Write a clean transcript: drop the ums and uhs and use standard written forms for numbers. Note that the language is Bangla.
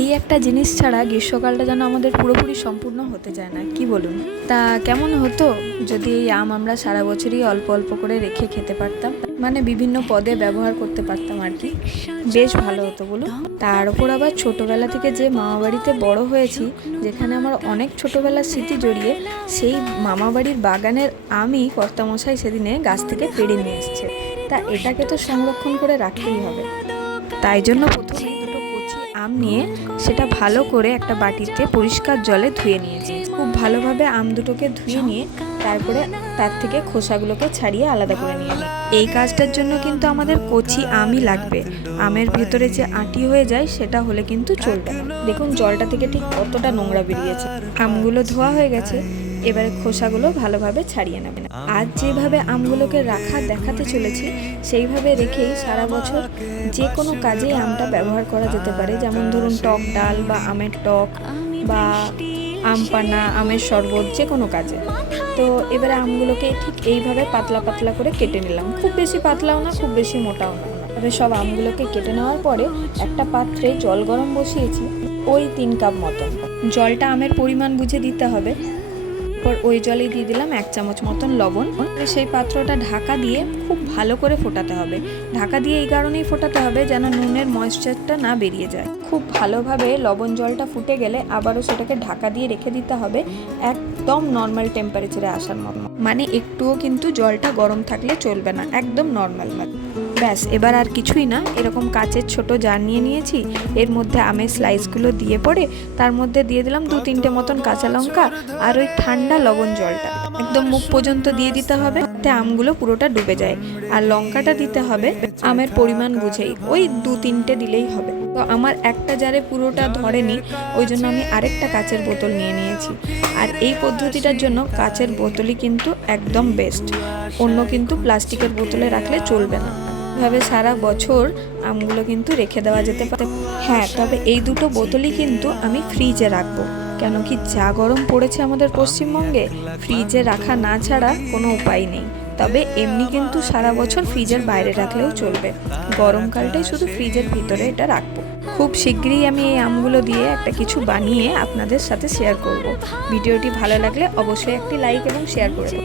এই একটা জিনিস ছাড়া গ্রীষ্মকালটা যেন আমাদের পুরোপুরি সম্পূর্ণ হতে চায় না, কি বলুন? তা কেমন হতো যদি এই আম আমরা সারা বছরই অল্প অল্প করে রেখে খেতে পারতাম, মানে বিভিন্ন পদে ব্যবহার করতে পারতাম আর কি। বেশ ভালো হতো বলুন। তার উপর আবার ছোটবেলা থেকে যে মামাবাড়িতে বড় হয়েছি, যেখানে আমার অনেক ছোটবেলার স্মৃতি জড়িয়ে, সেই মামাবাড়ির বাগানের আমই কর্তামশাই সেদিনে গাছ থেকে পেড়ে নিয়ে এসছে। তা এটাকে তো সংরক্ষণ করে রাখতেই হবে। তাই জন্য প্রথমে দুটো কচি আম নিয়ে সেটা ভালো করে একটা বাটিতে পরিষ্কার জলে ধুয়ে নিয়েছি। খুব ভালোভাবে আম দুটোকে ধুয়ে নিয়ে তারপরে তার থেকে খোসাগুলোকে ছাড়িয়ে আলাদা করে নিয়ে নিই। এই কাজটার জন্য কিন্তু আমাদের কচি আমই লাগবে। আমের ভেতরে যে আঁটি হয়ে যায় সেটা হলে কিন্তু চলবে না। দেখুন জলটা থেকে ঠিক কতটা নোংরা বেরিয়েছে। আমগুলো ধোয়া হয়ে গেছে, এবারে খোসাগুলো ভালোভাবে ছাড়িয়ে নেবেন। আজ যেভাবে আমগুলোকে রাখা দেখাতে চলেছি, সেইভাবে রেখেই সারা বছর যে কোনো কাজেই আমটা ব্যবহার করা যেতে পারে। যেমন ধরুন টক ডাল বা আমের টক বা আম পানা, আমের শরবত, যে কোনো কাজে। তো এবারে আমগুলোকে ঠিক এইভাবে পাতলা পাতলা করে কেটে নিলাম। খুব বেশি পাতলাও না, খুব বেশি মোটাও না। তবে সব আমগুলোকে কেটে নেওয়ার পরে একটা পাত্রে জল গরম বসিয়েছি, ওই 3 কাপ মতন। জলটা আমের পরিমাণ বুঝে দিতে হবে। ওই জলে দিয়ে দিলাম 1 চামচ মতন লবণ। সেই পাত্রটা ঢাকা দিয়ে খুব ভালো করে ফোটাতে হবে। ঢাকা দিয়ে এই কারণেই ফোটাতে হবে যেন নুনের ময়েশ্চারটা না বেরিয়ে যায়। খুব ভালোভাবে লবণ জলটা ফুটে গেলে আবারও সেটাকে ঢাকা দিয়ে রেখে দিতে হবে একদম নর্মাল টেম্পারেচারে আসার মতো। মানে একটুও কিন্তু জলটা গরম থাকলে চলবে না, একদম নর্মাল। ব্যাস, এবার আর কিছুই না। এরকম কাচের ছোট জার নিয়ে নিয়েছি, এর মধ্যে আমের স্লাইসগুলো দিয়ে পড়ে তার মধ্যে দিয়ে দিলাম 2-3টে মতন কাঁচা লঙ্কা আর ওই ঠান্ডা লবণ জলটা একদম মুখ পর্যন্ত দিয়ে দিতে হবে, যাতে আমগুলো পুরোটা ডুবে যায়। আর লঙ্কাটা দিতে হবে আমের পরিমাণ বুঝেই, ওই 2-3টে দিলেই হবে। তো আমার একটা জারে পুরোটা ধরেনি, ওই জন্য আমি আরেকটা কাচের বোতল নিয়ে নিয়েছি। আর এই পদ্ধতিটার জন্য কাচের বোতলই কিন্তু একদম বেস্ট, অন্য কিন্তু প্লাস্টিকের বোতলে রাখলে চলবে না। ভাবে সারা বছর আমগুলো কিন্তু রেখে দেওয়া যেতে পারে। হ্যাঁ, তবে এই দুটো বোতলই কিন্তু আমি ফ্রিজে রাখবো, কেন কি যা গরম পড়েছে আমাদের পশ্চিমবঙ্গে, ফ্রিজে রাখা না ছাড়া কোনো উপায় নেই। তবে এমনি কিন্তু সারা বছর ফ্রিজের বাইরে রাখলেও চলবে, গরমকালটাই শুধু ফ্রিজের ভিতরে এটা রাখবো। খুব শীঘ্রই আমি এই আমগুলো দিয়ে একটা কিছু বানিয়ে আপনাদের সাথে শেয়ার করব। ভিডিওটি ভালো লাগলে অবশ্যই একটি লাইক এবং শেয়ার করে দেবেন।